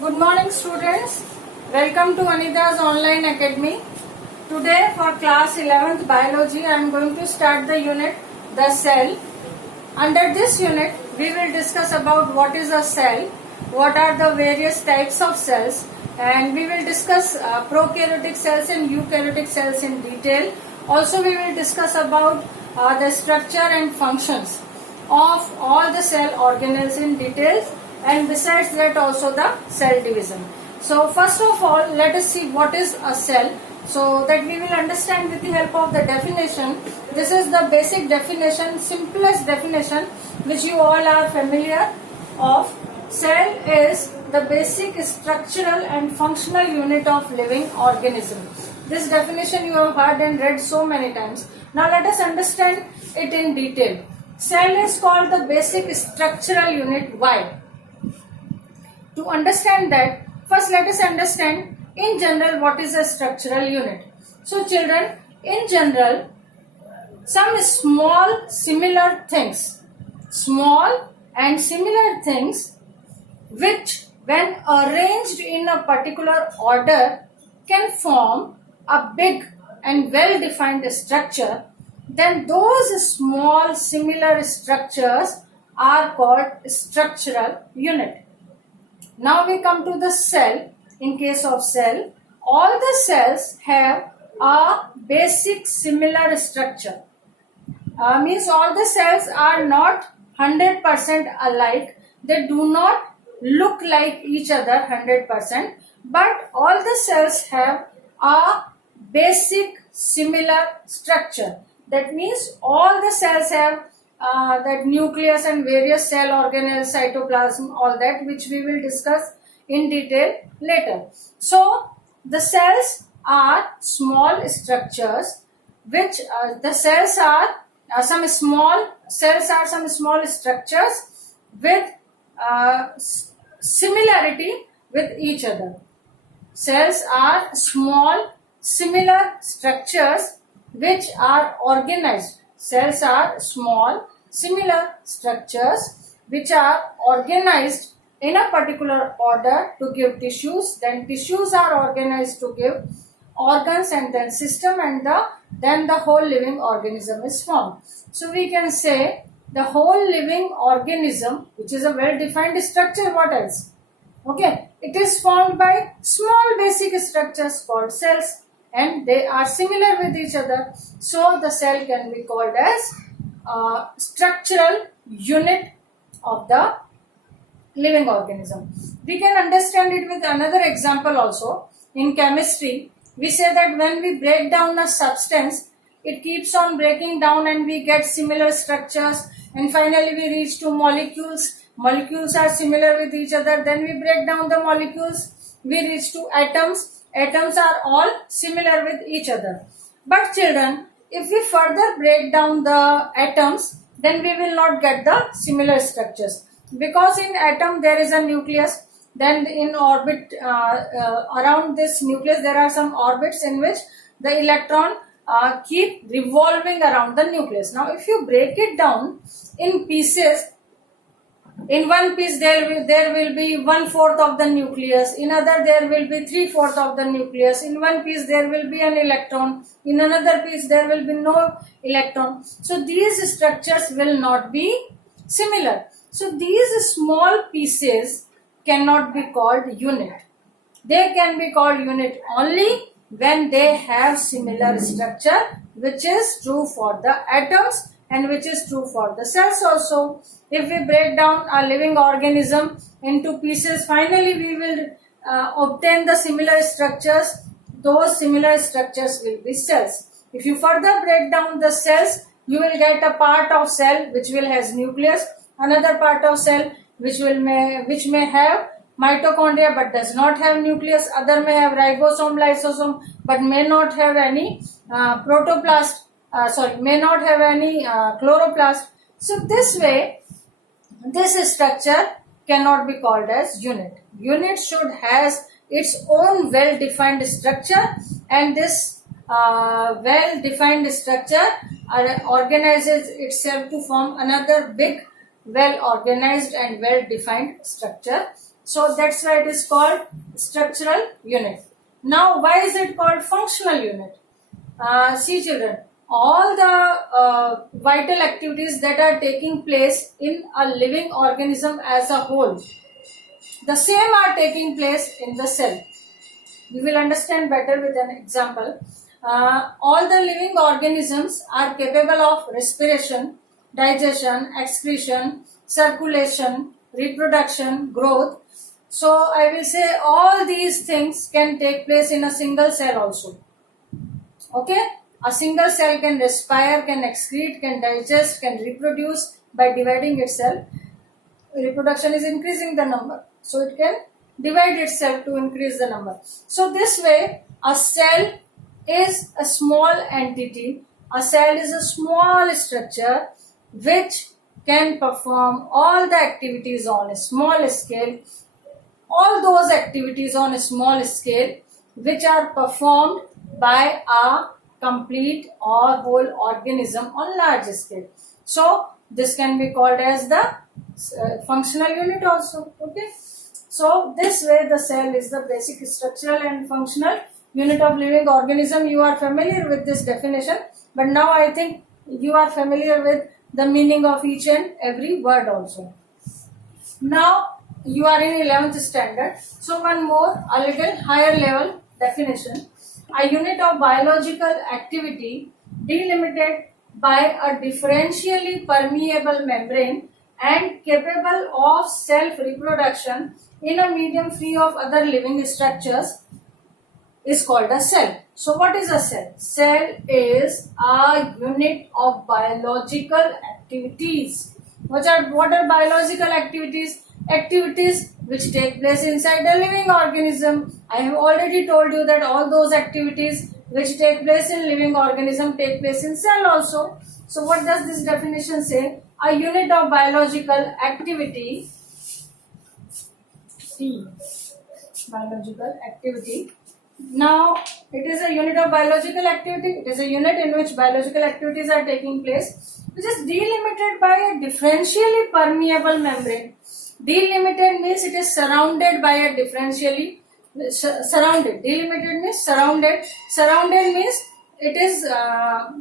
Good morning students. Welcome to Anita's online academy. Today for class 11th biology I am going to start the unit the cell. Under this unit we will discuss about what is a cell, what are the various types of cells, and we will discuss prokaryotic cells and eukaryotic cells in detail. Also we will discuss about the structure and functions of all the cell organelles in details, and besides that also the cell division. So first of all let us see what is a cell, so that we will understand with the help of the definition. This is the basic definition, simplest definition which you all are familiar of. Cell is the basic structural and functional unit of living organism. This definition you have heard and read so many times. Now let us understand it in detail. Cell is called the basic structural unit. Why? To understand that, first let us understand in general what is a structural unit. So children, in general, some small and similar things which when arranged in a particular order can form a big and well defined structure, then those small similar structures are called structural unit. Now we come to the cell. In case of cell, all the cells have a basic similar structure. Means all the cells are not 100% alike. They do not look like each other 100%, but all the cells have a basic similar structure. That means all the cells have that nucleus and various cell organelles, cytoplasm, all that, which we will discuss in detail later. So the cells are small structures which the cells are some small structures with similarity with each other. Cells are small similar structures which are organized. Cells are small similar structures which are organized in a particular order to give tissues. Then tissues are organized to give organs, and then system, and then the whole living organism is formed. So we can say the whole living organism, which is a well defined structure. What else? Okay, it is formed by small basic structures called cells, and they are similar with each other. So the cell can be called as structural unit of the living organism. We can understand it with another example also. In chemistry, we say that when we break down a substance, it keeps on breaking down and we get similar structures, and finally we reach to molecules. Molecules are similar with each other. Then we break down the molecules, we reach to atoms. Atoms are all similar with each other. But children, if we further break down the atoms, then we will not get the similar structures, because in atom there is a nucleus. Then in orbit around this nucleus there are some orbits in which the electron keep revolving around the nucleus. Now if you break it down in pieces, in one piece there will be 1/4 of the nucleus, in other there will be 3/4 of the nucleus, in one piece there will be an electron, in another piece there will be no electron. So these structures will not be similar. So these small pieces cannot be called unit. They can be called unit only when they have similar structure, which is true for the atoms and which is true for the cells also. If we break down a living organism into pieces, finally we will obtain the similar structures. Those similar structures will be cells. If you further break down the cells, you will get a part of cell which will has nucleus, another part of cell which may have mitochondria but does not have nucleus, other may have ribosome, lysosome but may not have any may not have any chloroplast. So this way, this structure cannot be called as unit. Unit should has its own well defined structure, and this well defined structure organizes itself to form another big well organized and well defined structure. So that's why it is called structural unit. Now, why is it called functional unit? See children, all the vital activities that are taking place in a living organism as a whole, the same are taking place in the cell. We will understand better with an example. All the living organisms are capable of respiration, digestion, excretion, circulation, reproduction, growth. So I will say all these things can take place in a single cell also. Okay? A single cell can respire, can excrete, can digest, can reproduce by dividing itself. Reproduction is increasing the number, so it can divide itself to increase the number. So this way, a cell is a small entity. A cell is a small structure which can perform all the activities on a small scale. All those activities on a small scale which are performed by a complete or whole organism on large scale. So this can be called as the functional unit also. Okay. So this way the cell is the basic structural and functional unit of living organism. You are familiar with this definition, but now I think you are familiar with the meaning of each and every word also. Now you are in 11th standard. So one more, a little higher level definition. A unit of biological activity delimited by a differentially permeable membrane and capable of self-reproduction in a medium free of other living structures is called a cell. So what is a cell? Cell is a unit of biological activities. What are biological activities? Activities which take place inside a living organism. I have already told you that all those activities which take place in living organism take place in cell also. So what does this definition say? A unit of biological activity, biological activity. Now it is a unit of biological activity. It is a unit in which biological activities are taking place, which is delimited by a differentially permeable membrane. Delimited means it is surrounded by a differentially surrounded. Delimited means surrounded. Surrounded means it is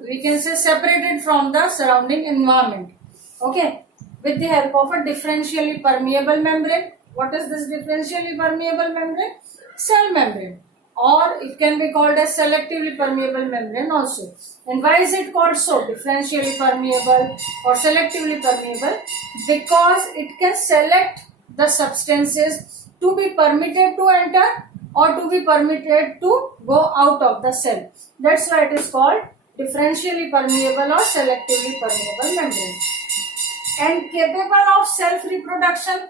we can say separated from the surrounding environment. Okay, with the help of a differentially permeable membrane. What is this differentially permeable membrane? Cell membrane, or it can be called as selectively permeable membrane also. And why is it called so, differentially permeable or selectively permeable? Because it can select the substances to be permitted to enter or to be permitted to go out of the cell. That's why it is called differentially permeable or selectively permeable membrane. And capable of self-reproduction.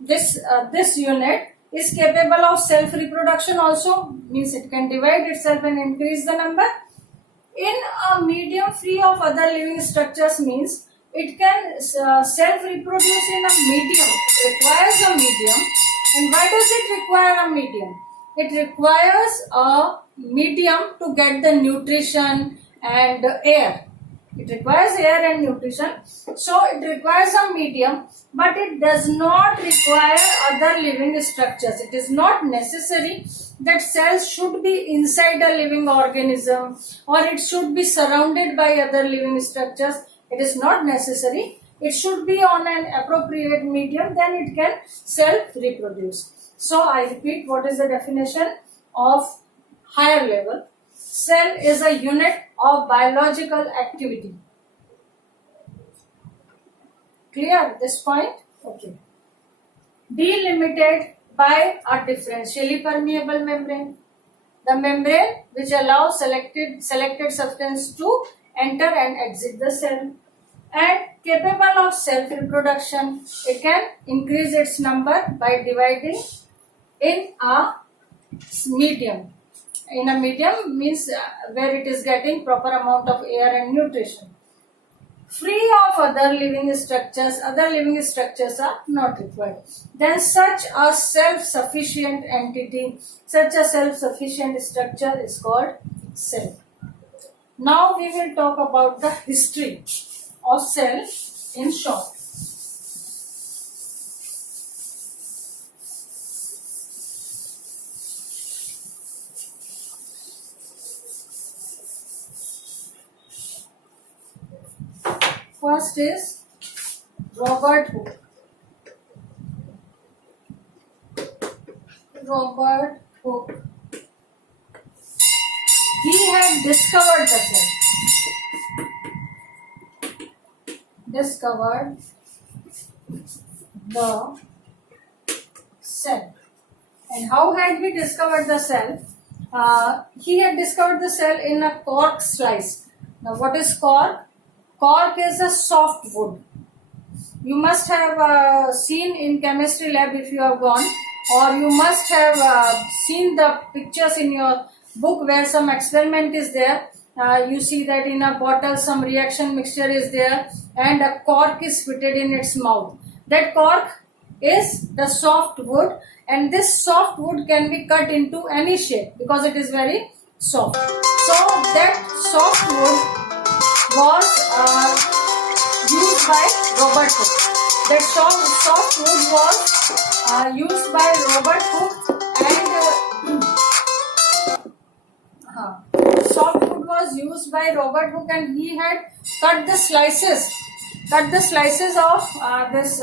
This unit is capable of self-reproduction also, means it can divide itself and increase the number. In a medium free of other living structures means it can self-reproduce in a medium. It requires a medium. And why does it require a medium? It requires a medium to get the nutrition and air. It requires air and nutrition. So it requires a medium, but it does not require other living structures. It is not necessary that cells should be inside a living organism or it should be surrounded by other living structures. It is not necessary. It should be on an appropriate medium, then it can self-reproduce. So I repeat, what is the definition of higher level? Cell is a unit of biological activity. Clear this point? Okay. Delimited by a differentially permeable membrane. The membrane which allows selected substance to enter and exit the cell. And capable of self-reproduction. It can increase its number by dividing in a medium. In a medium means where it is getting proper amount of air and nutrition. Free of other living structures are not required. Then such a self-sufficient entity, such a self-sufficient structure is called cell. Now we will talk about the history of cell in short. First is Robert Hooke. Robert Hooke. He had discovered the cell. Discovered the cell. And how had he discovered the cell? He had discovered the cell in a cork slice. Now, what is cork? Cork is a soft wood. You must have seen in chemistry lab if you have gone, or you must have seen the pictures in your book where some experiment is there. You see that in a bottle some reaction mixture is there and a cork is fitted in its mouth. That cork is the soft wood, and this soft wood can be cut into any shape because it is very soft. So that soft wood was used by Robert Hooke. That soft wood was used by Robert Hooke, and soft wood was used by Robert Hooke, and he had cut the slices of this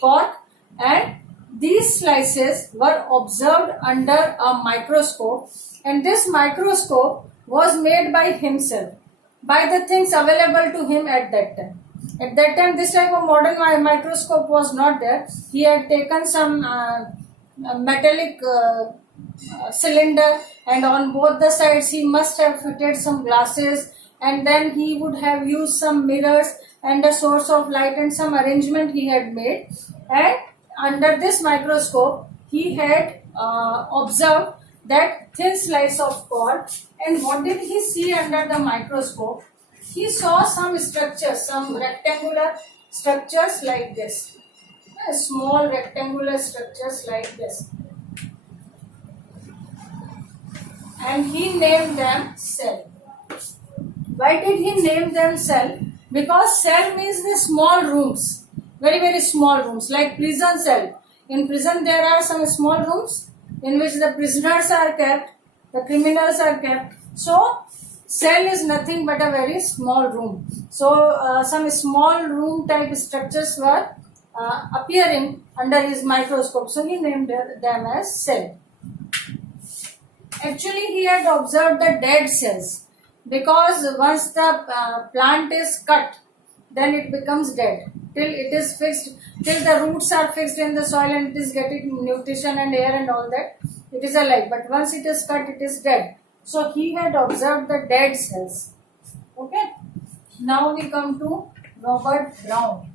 cork, and these slices were observed under a microscope, and this microscope was made by himself, by the things available to him at that time. At that time, this type of modern microscope was not there. He had taken some metallic cylinder, and on both the sides he must have fitted some glasses, and then he would have used some mirrors and a source of light and some arrangement he had made, and under this microscope he had observed that thin slice of cork. And what did he see under the microscope? He saw some structures, some rectangular structures like this, small rectangular structures like this, and he named them cell. Why did he name them cell? Because cell means the small rooms, very, very small rooms, like prison cell. In prison there are some small rooms in which the prisoners are kept, the criminals are kept. So cell is nothing but a very small room. So some small room type structures were appearing under his microscope. So he named them as cell. Actually, he had observed the dead cells, because once the plant is cut, then it becomes dead. Till it is fixed, till the roots are fixed in the soil and it is getting nutrition and air and all that, it is alive. But once it is cut, it is dead. So he had observed the dead cells. Okay. Now we come to Robert Brown.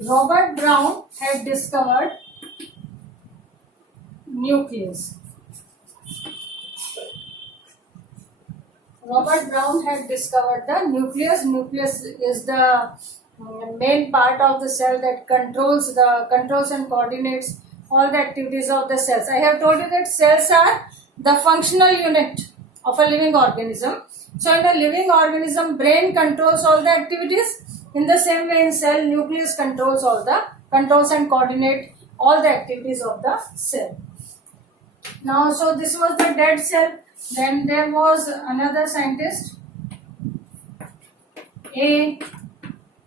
Robert Brown had discovered nucleus. Robert Brown had discovered the nucleus. Nucleus is the main part of the cell that controls and coordinates all the activities of the cells. I have told you that cells are the functional unit of a living organism. So in a living organism, brain controls all the activities. In the same way, in cell, nucleus controls and coordinate all the activities of the cell. Now, so this was the dead cell. Then there was another scientist,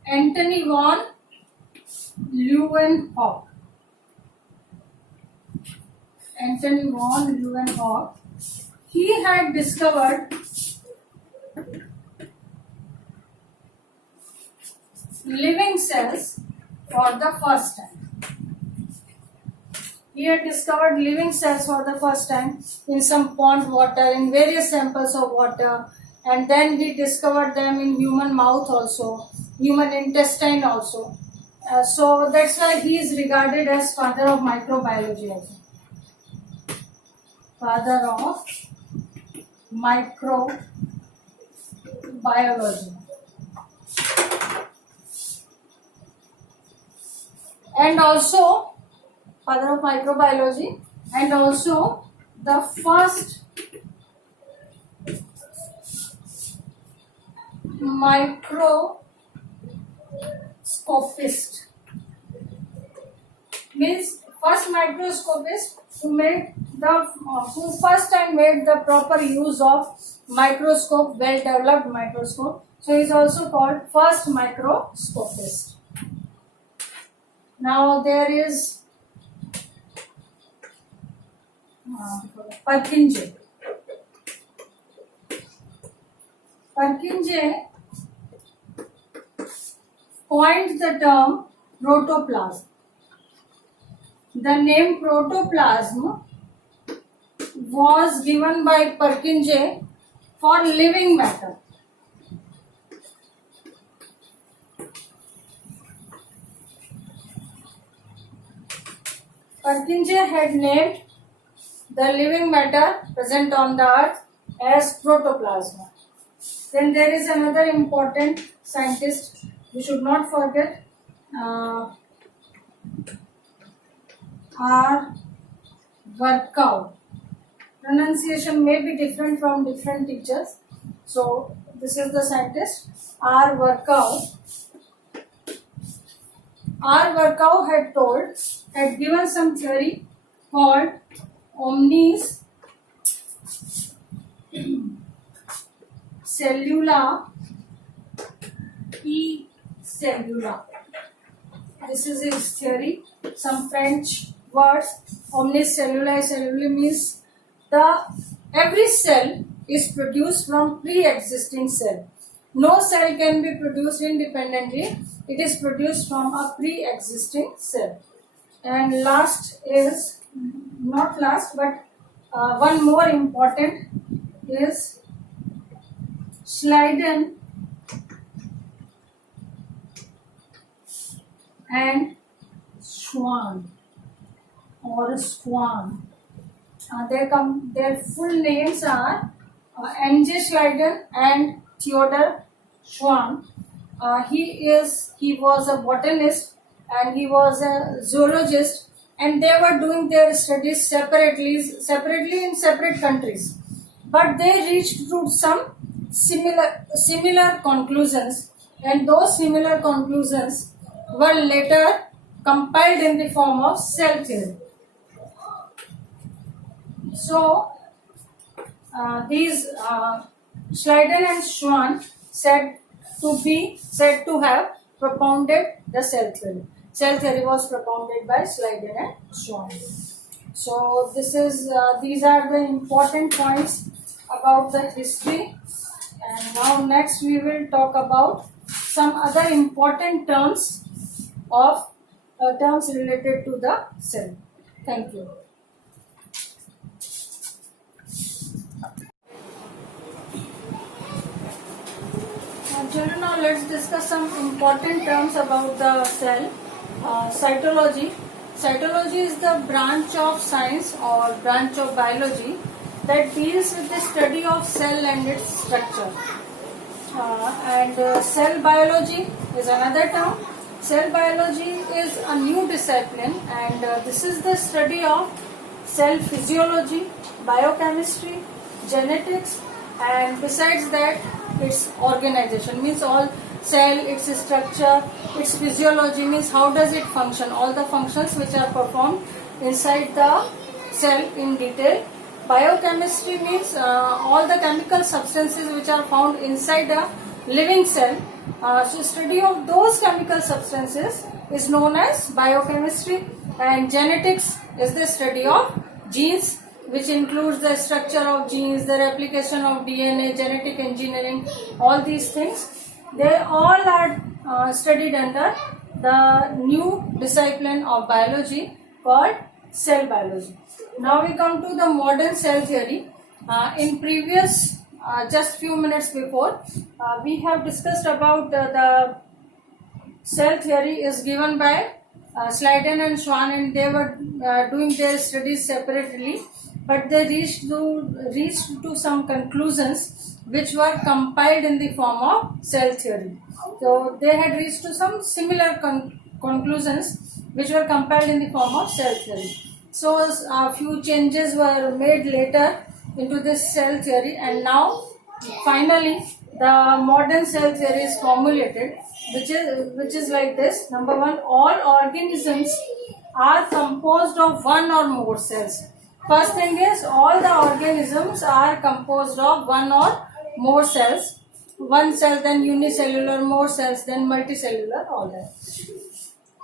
Antony von Leeuwenhoek. Antony von Leeuwenhoek. He had discovered living cells for the first time. He had discovered living cells for the first time in some pond water, in various samples of water, and then he discovered them in human mouth also, human intestine also. So that's why he is regarded as father of microbiology also. Father of microbiology. And also father of microbiology, and also the first microscopist, means first microscopist who made who first time made the proper use of microscope, well developed microscope. So he is also called first microscopist. Now there is Purkinje. Purkinje coined the term protoplasm. The name protoplasm was given by Purkinje for living matter. Purkinje had named the living matter present on the earth as protoplasm. Then there is another important scientist we should not forget, R. Virchow. Pronunciation may be different from different teachers. So this is the scientist R. Virchow. R. Virchow had given some theory called omnis cellula e cellula. This is his theory. Some French words. Omnis cellula, cellula means every cell is produced from pre-existing cell. No cell can be produced independently. It is produced from a pre-existing cell. And last is, not last, but one more important is Schleiden and Schwann or Schwann. Their full names are N.J. Schleiden and Theodor Schwann. He was a botanist and he was a zoologist, and they were doing their studies separately in separate countries. But they reached to some similar conclusions, and those similar conclusions were later compiled in the form of cell theory. So these Schleiden and Schwann said to have propounded the cell theory. Cell theory was propounded by Schleiden and Schwann. So these are the important points about the history. And now next we will talk about some other important terms related to the cell. Thank you. Children, now let's discuss some important terms about the cell. Cytology. Cytology is the branch of science or branch of biology that deals with the study of cell and its structure. Cell biology is another term. Cell biology is a new discipline, and this is the study of cell physiology, biochemistry, genetics, and besides that its organization, means all cell, its structure, its physiology, means how does it function, all the functions which are performed inside the cell in detail. Biochemistry means all the chemical substances which are found inside a living cell. So study of those chemical substances is known as biochemistry. And genetics is the study of genes, which includes the structure of genes, the replication of DNA, genetic engineering, all these things. They all are studied under the new discipline of biology called cell biology. Now we come to the modern cell theory. In previous, just few minutes before, we have discussed about the cell theory is given by Schleiden and Schwann, and they were doing their studies separately, but they reached to some conclusions which were compiled in the form of cell theory. So they had reached to some similar conclusions which were compiled in the form of cell theory. So a few changes were made later into this cell theory, and now finally the modern cell theory is formulated, which is like this. Number one, all organisms are composed of one or more cells. First thing is, all the organisms are composed of one or more cells. One cell, then unicellular, more cells, then multicellular, all that.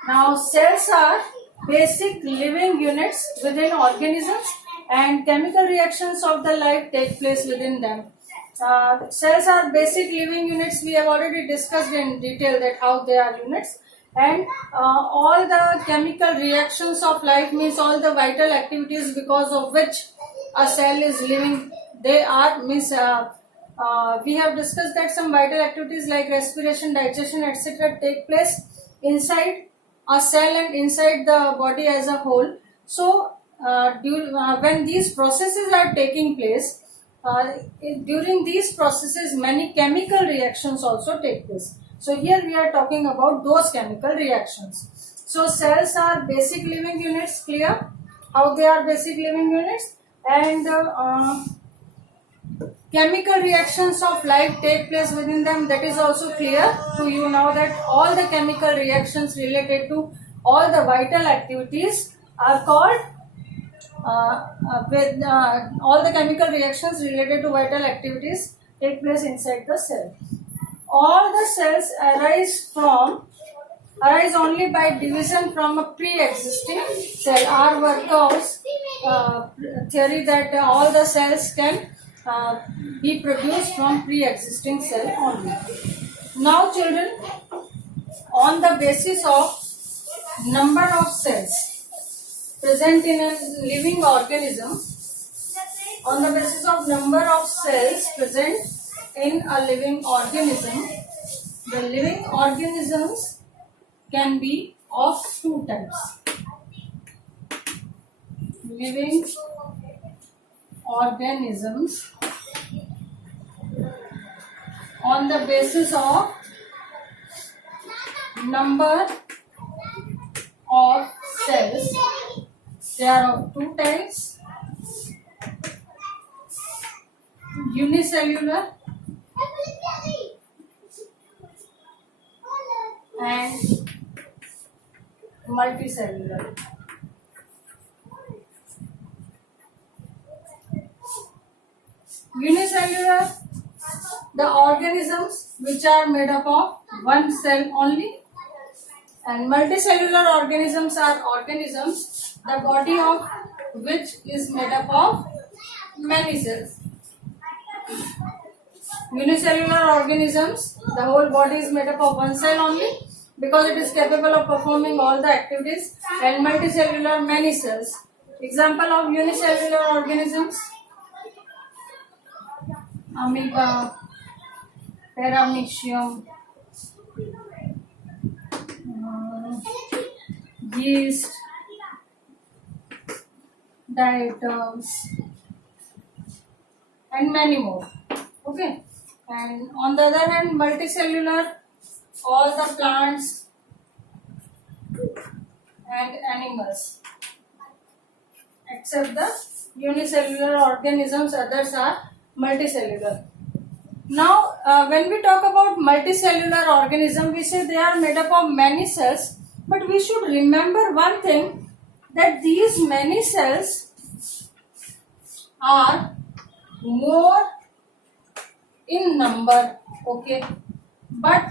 Now, cells are basic living units within organisms, and chemical reactions of the life take place within them. Cells are basic living units. We have already discussed in detail that how they are units, and all the chemical reactions of life means all the vital activities because of which a cell is living. They are means we have discussed that some vital activities like respiration, digestion, etc. take place inside a cell and inside the body as a whole. So when these processes are taking place, during these processes many chemical reactions also take place. So here we are talking about those chemical reactions. So cells are basic living units. Clear how they are basic living units? And chemical reactions of life take place within them. That is also clear to you now, that all the chemical reactions related to all the vital activities are called all the chemical reactions related to vital activities take place inside the cell. All the cells arise only by division from a pre-existing cell. R. Virchow's theory that all the cells can be produced from pre-existing cell only. Now children, on the basis of number of cells present in a living organism, on the basis of number of cells present in a living organism, the living organisms can be of two types. Living organisms on the basis of number of cells, they are of two types: unicellular and multicellular. Unicellular, the organisms which are made up of one cell only, and multicellular organisms are organisms the body of which is made up of many cells. Unicellular organisms, the whole body is made up of one cell only because it is capable of performing all the activities, and multicellular, many cells. Example of unicellular organisms: amoeba, paramecium, yeast, diatoms, and many more. Okay. And on the other hand, multicellular, all the plants and animals, except the unicellular organisms, others are multicellular. Now, when we talk about multicellular organism, we say they are made up of many cells, but we should remember one thing, that these many cells are more in number, okay, but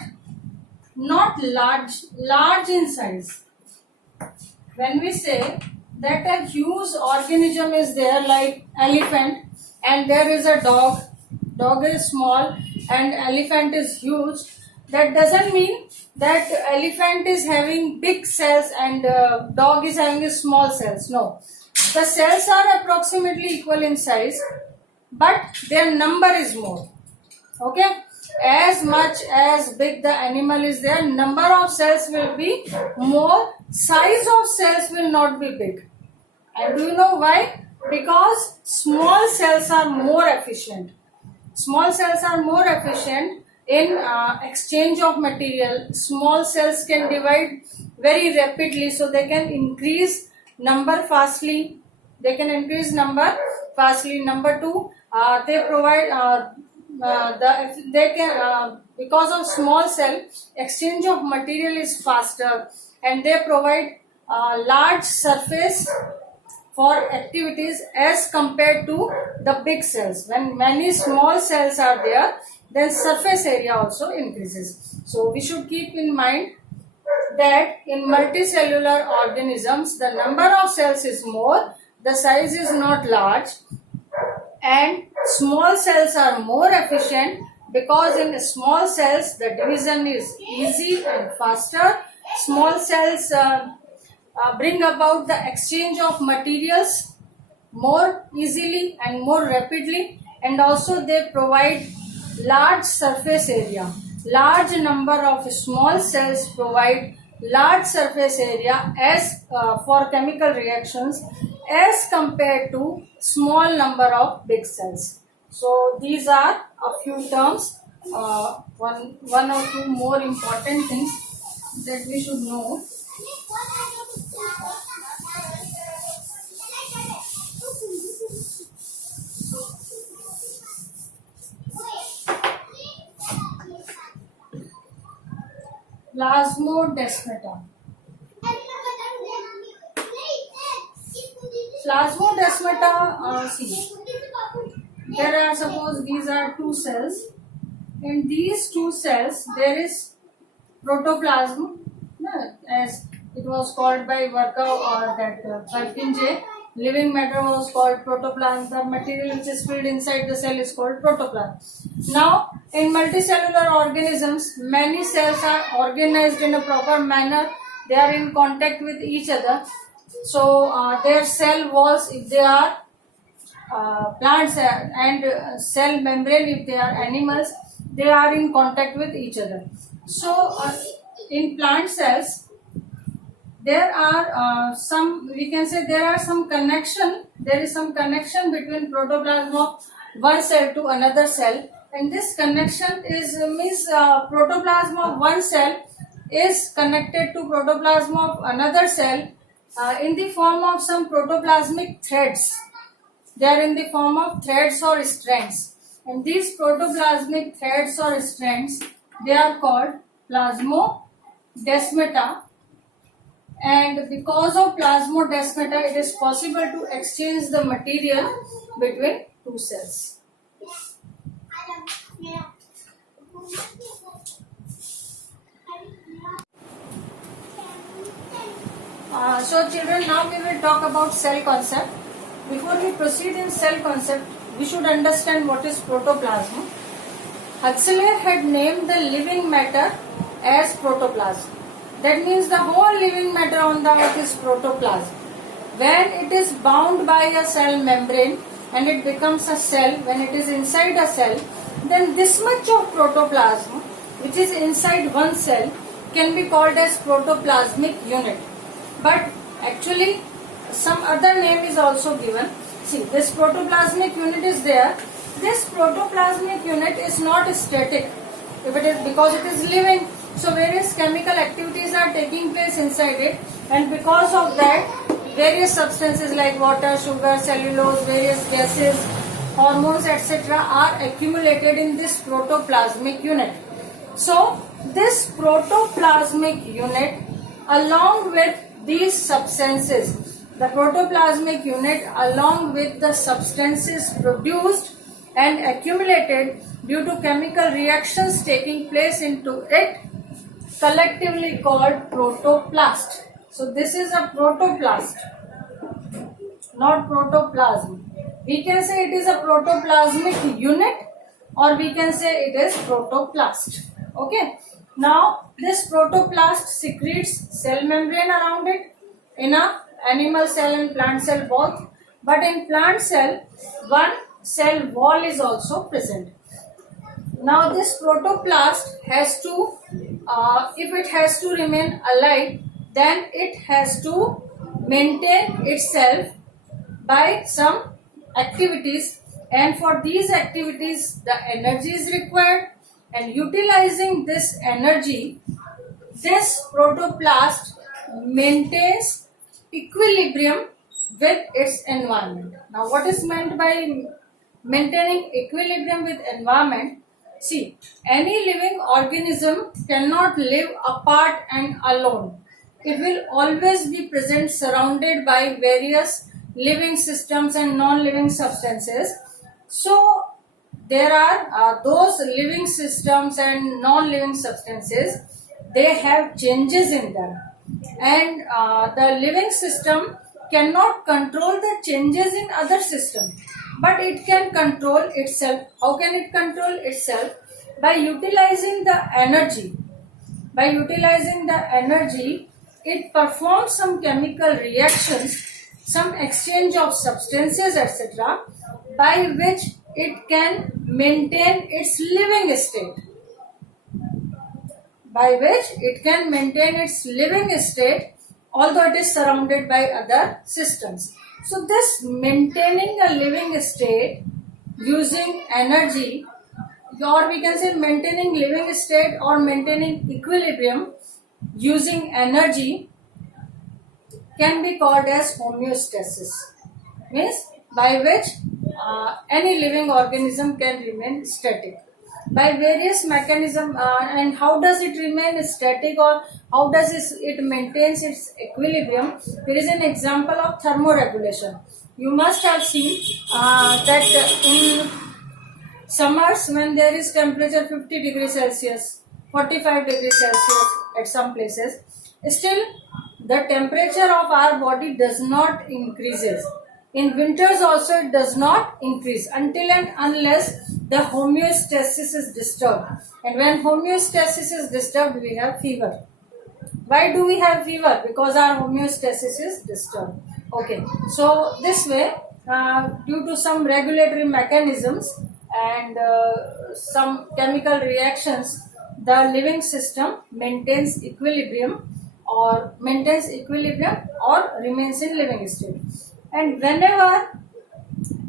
not large in size. When we say that a huge organism is there, like elephant, and there is a dog is small and elephant is huge, that doesn't mean that elephant is having big cells and dog is having small cells. No, the cells are approximately equal in size, but their number is more. Okay, as much as big the animal is there, number of cells will be more, size of cells will not be big. And do you know why? Because small cells are more efficient. Small cells are more efficient in exchange of material. Small cells can divide very rapidly, so they can increase number fastly. Number two, they provide because of small cell, exchange of material is faster, and they provide large surface for activities as compared to the big cells. When many small cells are there, then surface area also increases. So we should keep in mind that in multicellular organisms, the number of cells is more, the size is not large, and small cells are more efficient because in small cells the division is easy and faster. Small cells bring about the exchange of materials more easily and more rapidly, and also they provide large surface area. Large number of small cells provide large surface area as for chemical reactions as compared to small number of big cells. So these are a few terms, one or two more important things that we should know. Plasmodesmata. Plasmodesmata, see, there are, suppose these are two cells. In these two cells, there is protoplasm, as it was called by Virchow or that Purkinje. Living matter was called protoplasm. The material which is filled inside the cell is called protoplasm. Now, in multicellular organisms, many cells are organized in a proper manner. They are in contact with each other. So, their cell walls, if they are plants, and cell membrane, if they are animals, they are in contact with each other. So, in plant cells, there are we can say there are some connection. There is some connection between protoplasm of one cell to another cell, and this connection is means protoplasm of one cell is connected to protoplasm of another cell in the form of some protoplasmic threads. They are in the form of threads or strands, and these protoplasmic threads or strands, they are called plasmodesmata. And because of plasmodesmata, it is possible to exchange the material between two cells. So children, now we will talk about cell concept. Before we proceed in cell concept, we should understand what is protoplasm. Huxley had named the living matter as protoplasm. That means the whole living matter on the earth is protoplasm. When it is bound by a cell membrane and it becomes a cell, when it is inside a cell, then this much of protoplasm, which is inside one cell, can be called as protoplasmic unit. But actually, some other name is also given. See, this protoplasmic unit is there. This protoplasmic unit is not static. If it is, because it is living, so various chemical activities are taking place inside it, and because of that, various substances like water, sugar, cellulose, various gases, hormones, etc. are accumulated in this protoplasmic unit. So this protoplasmic unit, along with these substances, the protoplasmic unit along with the substances produced and accumulated due to chemical reactions taking place into it, collectively called protoplast. So this is a protoplast, not protoplasm. We can say it is a protoplasmic unit, or we can say it is protoplast. Okay. Now this protoplast secretes cell membrane around it in a animal cell and plant cell both. But in plant cell, one cell wall is also present. Now this protoplast has to, if it has to remain alive, then it has to maintain itself by some activities, and for these activities the energy is required, and utilizing this energy, this protoplast maintains equilibrium with its environment. Now what is meant by maintaining equilibrium with environment? See, any living organism cannot live apart and alone. It will always be present, surrounded by various living systems and non-living substances. So there are those living systems and non-living substances, they have changes in them, and the living system cannot control the changes in other system, but it can control itself. How can it control itself? By utilizing the energy. By utilizing the energy, it performs some chemical reactions, some exchange of substances, etc., by which it can maintain its living state. By which it can maintain its living state, although it is surrounded by other systems. So this maintaining a living state using energy, or we can say maintaining living state or maintaining equilibrium using energy, can be called as homeostasis. Means by which any living organism can remain static by various mechanism. And how does it remain static, or how does it maintains its equilibrium? There is an example of thermoregulation. You must have seen that in summers, when there is temperature 50 degrees Celsius, 45 degrees Celsius at some places, still the temperature of our body does not increases. In winters also it does not increase until and unless the homeostasis is disturbed. And when homeostasis is disturbed, we have fever. Why do we have fever? Because our homeostasis is disturbed. Okay, so this way, due to some regulatory mechanisms and some chemical reactions, the living system maintains equilibrium or remains in living state. And whenever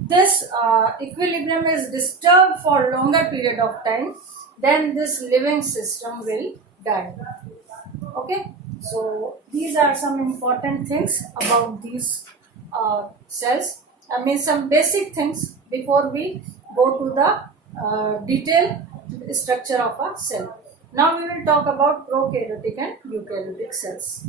this equilibrium is disturbed for longer period of time, then this living system will die. Okay, so these are some important things about these cells. I mean some basic things before we go to the detailed structure of a cell. Now we will talk about prokaryotic and eukaryotic cells.